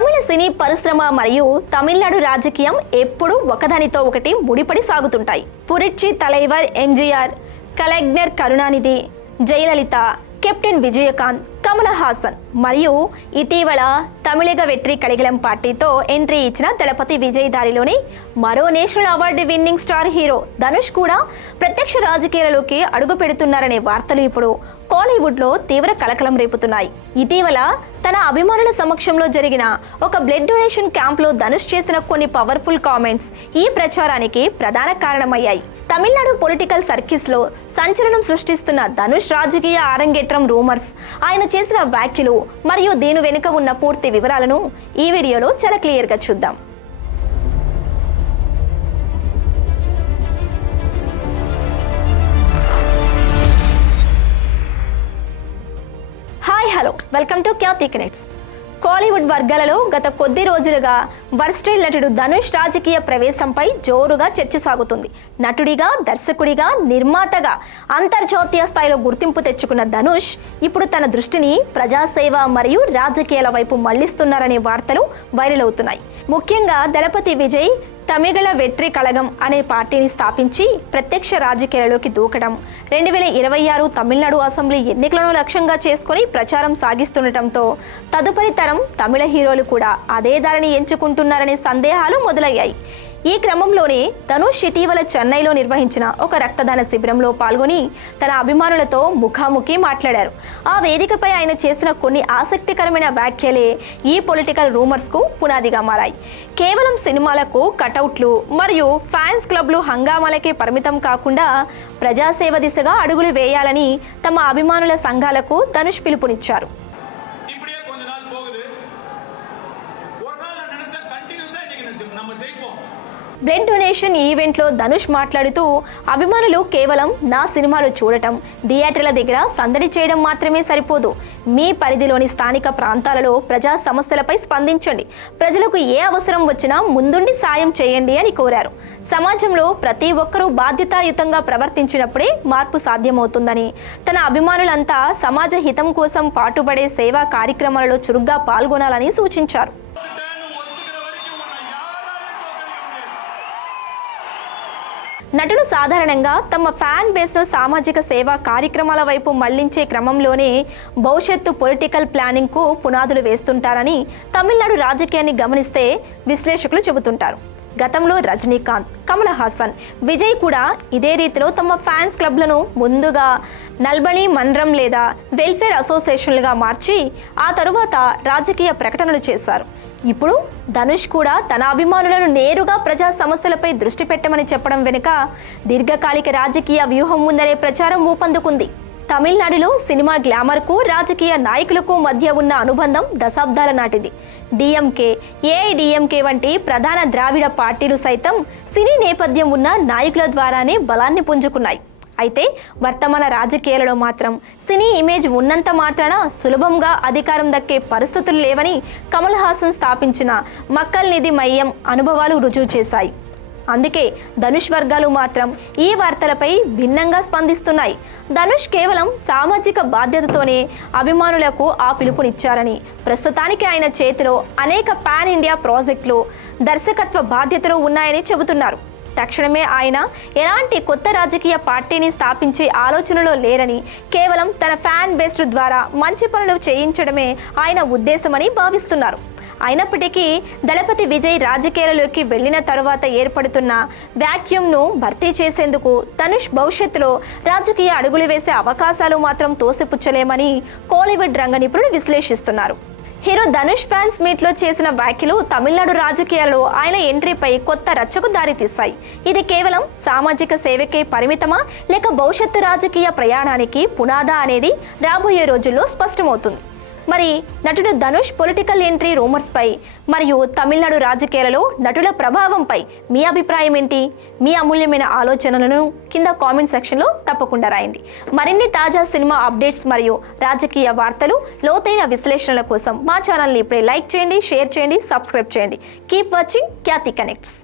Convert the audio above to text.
తమిళ సినీ పరిశ్రమ మరియు తమిళనాడు రాజకీయం ఎప్పుడూ ఒకదానితో ఒకటి ముడిపడి సాగుతుంటాయి. పురட்சி தலைவர் ఎంజీఆర్, కలెగ్నర్ కరుణానిధి, జయలలిత, కెప్టెన్ విజయకాంత్, కమల్ హాసన్ మరియు ఇటీవల తమిళగ వెట్రి కళిగలం పార్టీతో ఎంట్రీ ఇచ్చిన దళపతి విజయ్ దారిలోని మరో national award winning star hero Dhanush కూడా ప్రత్యక్ష రాజకీయాలలోకి అడుగు పెడుతున్నారనే వార్తలు ఇప్పుడు కోలీవుడ్లో తీవ్ర కలకలం రేపుతున్నాయి. ఇటీవల తన అభిమానుల సమక్షంలో జరిగిన ఒక బ్లడ్ డొనేషన్ క్యాంప్లో ధనుష్ చేసిన కొన్ని పవర్ఫుల్ కామెంట్స్ ఈ ప్రచారానికి ప్రధాన కారణమయ్యాయి. తమిళనాడు పొలిటికల్ సర్కిల్స్లో సంచలనం సృష్టిస్తున్న ధనుష్ రాజకీయ ఆరంగేట్రం రూమర్స్, ఆయన చేసిన వ్యాఖ్యలు మరియు దీని వెనుక ఉన్న పూర్తి వివరాలను ఈ వీడియోలో చాలా క్లియర్గా చూద్దాం. Hi hello, welcome to Khyati connects. Kollywood వర్గాలలో గత కొద్ది రోజులుగా వర్స్టైల్ నటుడు ధనుష్ రాజకీయ ప్రవేశంపై జోరుగా చర్చ సాగుతుంది. నటుడిగా, దర్శకుడిగా, నిర్మాతగా అంతర్జాతీయ స్థాయిలో గుర్తింపు తెచ్చుకున్న ధనుష్ ఇప్పుడు తన దృష్టిని ప్రజాసేవ మరియు రాజకీయాల వైపు మళ్లిస్తున్నారనే వార్తలు వైరల్ అవుతున్నాయి. ముఖ్యంగా దళపతి విజయ్ తమిళ వెట్రి కళగం అనే పార్టీని స్థాపించి ప్రత్యక్ష రాజకీయాలలోకి దూకడం, 2026 తమిళనాడు అసెంబ్లీ ఎన్నికలను లక్ష్యంగా చేసుకుని ప్రచారం సాగిస్తుండటంతో తదుపరి తరం తమిళ హీరోలు కూడా అదే దారిని ఎంచుకుంటున్నారనే సందేహాలు మొదలయ్యాయి. ఈ క్రమంలోనే ధనుష్ ఇటీవల చెన్నైలో నిర్వహించిన ఒక రక్తదాన శిబిరంలో పాల్గొని తన అభిమానులతో ముఖాముఖి మాట్లాడారు. ఆ వేదికపై ఆయన చేసిన కొన్ని ఆసక్తికరమైన వ్యాఖ్యలే ఈ పొలిటికల్ రూమర్స్కు పునాదిగా మారాయి. కేవలం సినిమాలకు కటౌట్లు మరియు ఫ్యాన్స్ క్లబ్లు హంగామాలకే పరిమితం కాకుండా ప్రజాసేవ దిశగా అడుగులు వేయాలని తమ అభిమానుల సంఘాలకు ధనుష్ పిలుపునిచ్చారు. బ్లడ్ డొనేషన్ ఈవెంట్లో ధనుష్ మాట్లాడుతూ, అభిమానులు కేవలం నా సినిమాలు చూడటం, థియేటర్ల దగ్గర సందడి చేయడం మాత్రమే సరిపోదు. మీ పరిధిలోని స్థానిక ప్రాంతాలలో ప్రజా సమస్యలపై స్పందించండి. ప్రజలకు ఏ అవసరం వచ్చినా ముందుండి సాయం చేయండి అని కోరారు. సమాజంలో ప్రతి ఒక్కరూ బాధ్యతాయుతంగా ప్రవర్తించినప్పుడే మార్పు సాధ్యమవుతుందని, తన అభిమానులంతా సమాజ హితం కోసం పాటుపడే సేవా కార్యక్రమాలలో చురుగ్గా పాల్గొనాలని సూచించారు. నటుడు సాధారణంగా తమ ఫ్యాన్ బేస్ను సామాజిక సేవా కార్యక్రమాల వైపు మళ్లించే క్రమంలోనే భవిష్యత్తు పొలిటికల్ ప్లానింగ్కు పునాదులు వేస్తుంటారని తమిళనాడు రాజకీయాన్ని గమనిస్తే విశ్లేషకులు చెబుతుంటారు. గతంలో రజనీకాంత్, కమల్ హాసన్, విజయ్ కూడా ఇదే రీతిలో తమ ఫ్యాన్స్ క్లబ్లను ముందుగా నల్బనీ మండ్రం లేదా వెల్ఫేర్ అసోసియేషన్లుగా మార్చి ఆ తరువాత రాజకీయ ప్రకటనలు చేశారు. ఇప్పుడు ధనుష్ కూడా తన అభిమానులను నేరుగా ప్రజా సమస్యలపై దృష్టి పెట్టమని చెప్పడం వెనుక దీర్ఘకాలిక రాజకీయ వ్యూహం ఉందనే ప్రచారం ఊపందుకుంది. తమిళనాడులో సినిమా గ్లామర్కు, రాజకీయ నాయకులకు మధ్య ఉన్న అనుబంధం దశాబ్దాల నాటిది. డిఎంకే, ఏఐడిఎంకే వంటి ప్రధాన ద్రావిడ పార్టీలు సైతం సినీ నేపథ్యం ఉన్న నాయకుల ద్వారానే బలాన్ని పుంజుకున్నాయి. అయితే వర్తమాన రాజకీయాలలో మాత్రం సినీ ఇమేజ్ ఉన్నంత మాత్రాన సులభంగా అధికారం దక్కే పరిస్థితులు లేవని కమల్ హాసన్ స్థాపించిన మక్కల్ నిధి మయ్యం అనుభవాలు రుజువు చేశాయి. అందుకే ధనుష్ వర్గాలు మాత్రం ఈ వార్తలపై భిన్నంగా స్పందిస్తున్నాయి. ధనుష్ కేవలం సామాజిక బాధ్యతతోనే అభిమానులకు ఆ పిలుపునిచ్చారని, ప్రస్తుతానికి ఆయన చేతిలో అనేక పాన్ ఇండియా ప్రాజెక్టులు, దర్శకత్వ బాధ్యతలు ఉన్నాయని చెబుతున్నారు. తక్షణమే ఆయన ఎలాంటి కొత్త రాజకీయ పార్టీని స్థాపించే ఆలోచనలో లేరని, కేవలం తన ఫ్యాన్ బేస్ ద్వారా మంచి పనులు చేయించడమే ఆయన ఉద్దేశమని భావిస్తున్నారు. అయినప్పటికీ దళపతి విజయ్ రాజకీయాలలోకి వెళ్లిన తరువాత ఏర్పడుతున్న వ్యాక్యూమ్ను భర్తీ చేసేందుకు ధనుష్ భవిష్యత్తులో రాజకీయ అడుగులు వేసే అవకాశాలు మాత్రం తోసిపుచ్చలేమని కోలీవుడ్ రంగ నిపుణులు విశ్లేషిస్తున్నారు. హీరో ధనుష్ ఫ్యాన్స్ మీట్లో చేసిన వ్యాఖ్యలు తమిళనాడు రాజకీయాల్లో ఆయన ఎంట్రీపై కొత్త రచ్చకు దారితీశాయి. ఇది కేవలం సామాజిక సేవకే పరిమితమా, లేక భవిష్యత్తు రాజకీయ ప్రయాణానికి పునాదా అనేది రాబోయే రోజుల్లో స్పష్టమవుతుంది. మరి నటుడు ధనుష్ పొలిటికల్ ఎంట్రీ రూమర్స్పై మరియు తమిళనాడు రాజకీయాలలో నటుల ప్రభావంపై మీ అభిప్రాయం ఏంటి? మీ అమూల్యమైన ఆలోచనలను కింద కామెంట్ సెక్షన్లో తప్పకుండా రాయండి. మరిన్ని తాజా సినిమా అప్డేట్స్ మరియు రాజకీయ వార్తలు, లోతైన విశ్లేషణల కోసం మా ఛానల్ని ఇప్పుడే లైక్ చేయండి, షేర్ చేయండి, సబ్స్క్రైబ్ చేయండి. కీప్ వాచింగ్ ఖ్యాతి కనెక్ట్స్.